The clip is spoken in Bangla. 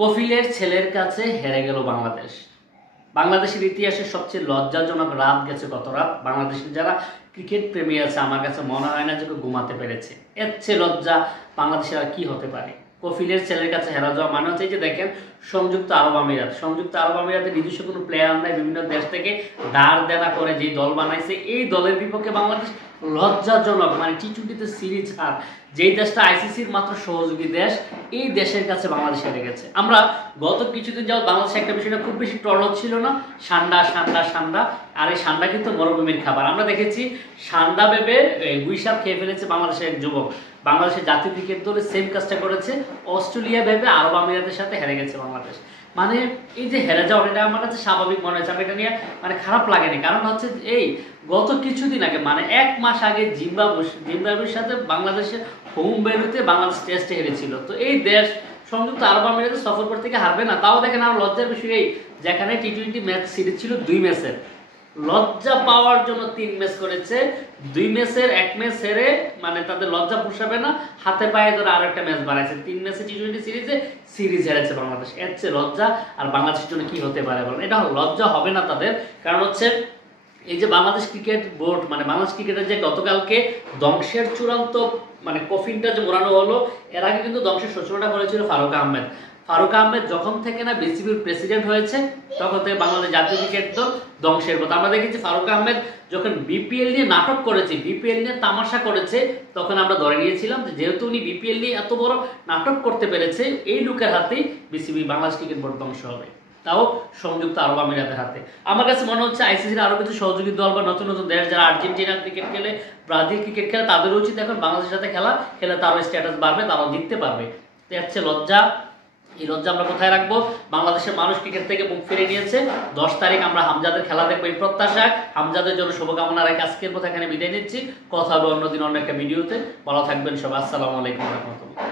কফিলের ছেলের কাছে হেরে গেল বাংলাদেশ। বাংলাদেশের ইতিহাসে সবচেয়ে লজ্জাজনক রাত গেছে গত রাত। বাংলাদেশের যারা ক্রিকেট প্রেমী আছে আমার কাছে মনে হয় না যে কেউ ঘুমাতে পেরেছে। এর চেয়ে লজ্জা বাংলাদেশের আর কি হতে পারে? কফিলের ছেলের কাছে হেরা যাওয়া মানে হচ্ছে যে দেখেন সংযুক্ত আরব আমিরাতের নিজস্ব কোনো প্লেয়ার নাই, বিভিন্ন দেশ থেকে ধার দেনা করে যে দল বানাইছে এই দলের বিপক্ষে বাংলাদেশ লজ্জাজনক মানে টি-20-তে সিরিজ হার। যেই দেশটা আইসিসির মাত্র সহযোগী দেশ, এই দেশের কাছে বাংলাদেশ হেরে গেছে। আমরা গত কিছুদিন যাওয়া বাংলাদেশে একটা বিষয়টা খুব বেশি ট্রল হচ্ছিল না, সান্ডা। আর এই সান্ডা কিন্তু মরুভূমির খাবার। আমরা দেখেছি সান্ডা ভেবে গুইসাপ খেয়ে ফেলেছে বাংলাদেশের এক যুবক। বাংলাদেশের জাতীয় ক্রিকেট দলে সেম কাজটা করেছে, অস্ট্রেলিয়া ভেবে আরব আমিরাতের সাথে হেরে গেছে বাংলাদেশ। মানে এই যে হেরে যাওয়া এটা আমার কাছে স্বাভাবিক মনে হচ্ছে, আমি এটা নিয়ে মানে খারাপ লাগেনি। কারণ হচ্ছে এই গত কিছুদিন আগে মানে 1 মাস আগে জিম্বাবুয়ের সাথে বাংলাদেশের হোম ভেন্যুতে বাংলাদেশ টেস্টে হেরেছিল। তো এই দেশ সংযুক্ত আরব আমিরাতে সফর করতে থেকে হারবে না। তাও দেখেন আর লজ্জার বিষয় এই যেখানে টি-20 ম্যাচ সিরিজ ছিল 2 ম্যাচের, লজ্জা পাওয়ার জন্য 3 ম্যাচ করেছে। 2 ম্যাচের 1 ম্যাচ হেরে মানে তাদের লজ্জা পোষাবে না, হাতে পায়ে ধরে আরো একটা ম্যাচ বাড়াইছে। 3 ম্যাচে টি-20 সিরিজ হেরেছে বাংলাদেশ। এর চেয়ে লজ্জা আর বাংলাদেশের জন্য কি হতে পারে বলেন? এটা লজ্জা হবে না তাদের। কারণ হচ্ছে এই যে বাংলাদেশ ক্রিকেট বোর্ড মানে বাংলাদেশ ক্রিকেটের যে গতকালকে ধ্বংসের চূড়ান্ত মানে কফিনটা যে মোড়ানো হলো, এর আগে কিন্তু ধ্বংসের সূচনাটা করেছিল ফারুক আহমেদ যখন থেকে না বিসিবির প্রেসিডেন্ট হয়েছে তখন থেকে বাংলাদেশ জাতীয় ক্রিকেট দল ধ্বংসের পথে। আমরা দেখেছি ফারুক আহমেদ যখন বিপিএল নিয়ে নাটক করেছে, বিপিএল নিয়ে তামাশা করেছে, তখন আমরা ধরে নিয়েছিলাম যে যেহেতু উনি বিপিএল নিয়ে এত বড় নাটক করতে পেরেছে, এই লোকের হাতেই বিসিবি বাংলাদেশ ক্রিকেট বোর্ড ধ্বংস হবে, তাও সংযুক্ত আরব আমিরাতের হাতে। আমার কাছে মনে হচ্ছে আইসিসির আরো কিছু সহযোগী দল বা নতুন নতুন দেশ যারা আর্জেন্টিনা ক্রিকেট খেলে, ব্রাজিল ক্রিকেট খেলে, তাদের উচিত এখন বাংলাদেশের সাথে খেলে তারও স্ট্যাটাস বাড়বে, তারাও জিততে পারবে। তো হচ্ছে লজ্জা, এই লজ্জা আমরা কোথায় রাখবো? বাংলাদেশের মানুষ ক্রিকেট থেকে মুখ ফিরে নিয়েছে। 10 তারিখ আমরা হামজাদের খেলা দেখবো এই প্রত্যাশায়। হামজাদের জন্য শুভকামনা রেখে আজকের মতো এখানে বিদায় নিচ্ছি। কথা হবে অন্যদিন অন্য একটা ভিডিওতে। ভালো থাকবেন সবাই। আসসালামু আলাইকুম ওয়া রাহমাতুল্লাহ।